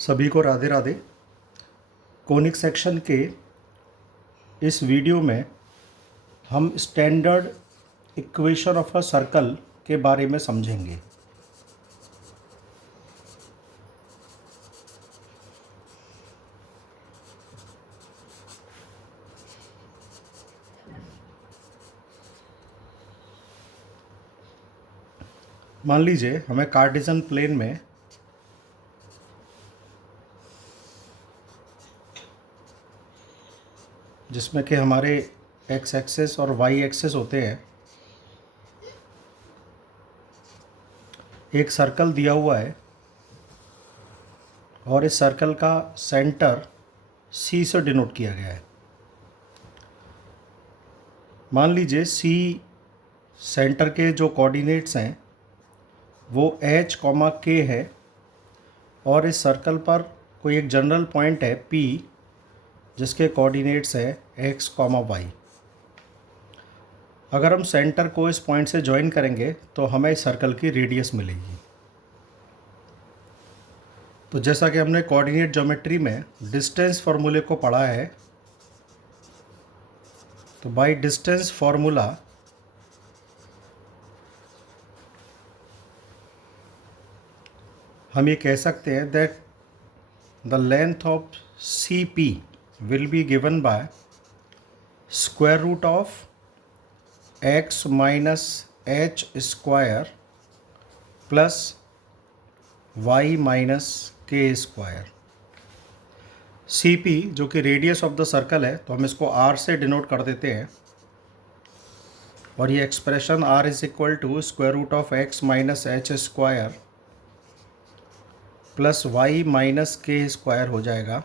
सभी को Radhe Radhe. Conic section के इस वीडियो में हम standard equation of a circle के बारे में समझेंगे। मान लीजिए हमें कार्टेशियन प्लेन में जिसमें कि हमारे एक्स एक्सेस और वाई एक्सेस होते हैं, एक सर्कल दिया हुआ है और इस सर्कल का सेंटर सी से डिनोट किया गया है। मान लीजिए सी सेंटर के जो कोऑर्डिनेट्स हैं वो h, k है और इस सर्कल पर कोई एक जनरल पॉइंट है P जिसके कोऑर्डिनेट्स है x, y। अगर हम सेंटर को इस पॉइंट से ज्वाइन करेंगे तो हमें इस सर्कल की रेडियस मिलेगी। तो जैसा कि हमने कोऑर्डिनेट ज्योमेट्री में डिस्टेंस फार्मूले को पढ़ा है, तो बाय डिस्टेंस फार्मूला हम ये कह सकते हैं that the length of C P will be given by square root of x minus H square plus y minus K square. C P जो कि रेडियस ऑफ द सर्कल है, तो हम इसको r से डिनोट कर देते हैं और ये expression r is equal to square root of x minus H square plus Y minus K square हो जाएगा।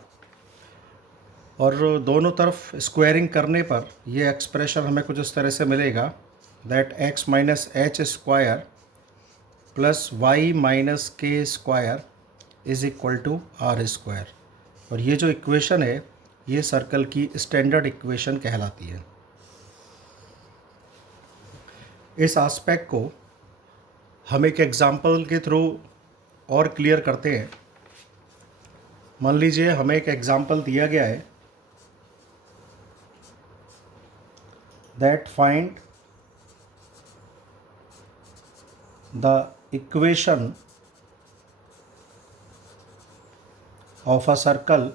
और दोनों तरफ स्क्वायरिंग करने पर ये एक्सप्रेशन हमें कुछ इस तरह से मिलेगा that x minus H square plus Y minus K square is equal to R square. और ये जो इक्वेशन है ये सर्कल की स्टैंडर्ड इक्वेशन कहलाती है। इस एस्पेक्ट को हम एक एग्जांपल के थ्रू और क्लियर करते हैं। मान लीजिए हमें एक एग्जांपल दिया गया है that find the equation of a circle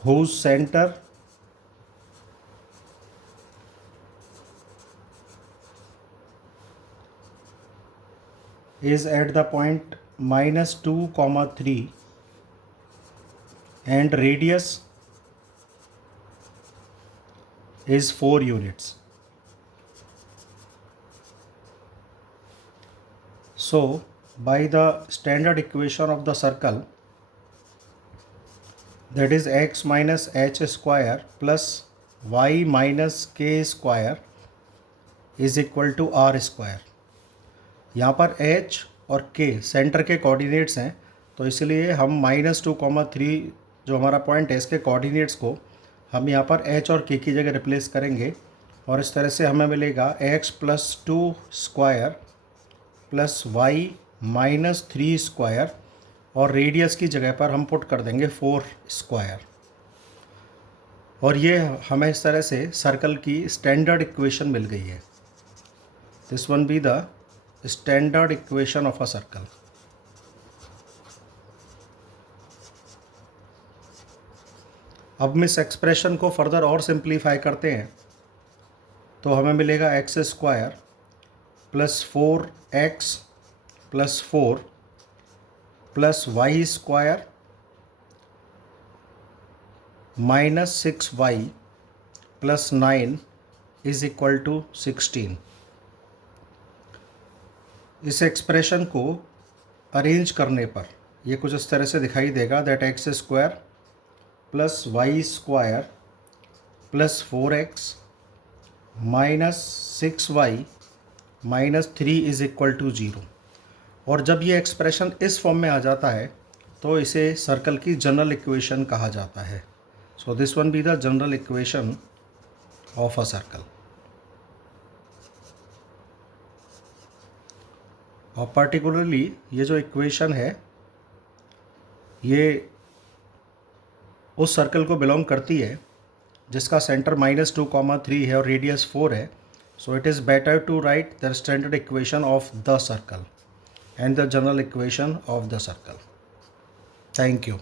whose center is at the point -2, 3 and radius is 4 units. So by the standard equation of the circle, that is x minus h square plus y minus k square is equal to r square। यहाँ पर h और k centre के coordinates हैं, तो इसलिए हम -2, 3 जो हमारा पॉइंट है इसके कोऑर्डिनेट्स को हम यहाँ पर h और k की जगह रिप्लेस करेंगे और इस तरह से हमें मिलेगा x plus 2 square plus Y minus 3 square और रेडियस की जगह पर हम पुट कर देंगे 4 स्क्वायर। और ये हमें इस तरह से सर्कल की स्टैंडर्ड इक्वेशन मिल गई है। This one be the standard equation of a circle. अब हम इस एक्सप्रेशन को फर्दर और सिंप्लीफाई करते हैं तो हमें मिलेगा X square plus 4x plus 4 plus Y square minus 6y plus 9 is equal to 16। इस एक्सप्रेशन को अरेंज करने पर ये कुछ इस तरह से दिखाई देगा that X square plus Y square plus 4x minus 6y minus 3 is equal to 0। और जब ये एक्सप्रेशन इस फॉर्म में आ जाता है तो इसे सर्कल की जनरल इक्वेशन कहा जाता है। So this one be the general equation of a circle. और पर्टिकुलरली ये जो इक्वेशन है ये उस सर्कल को बिलोंग करती है जिसका सेंटर -2, 3 है और रेडियस 4 है. So it is better to write the standard equation of the circle and the general equation of the circle. Thank you.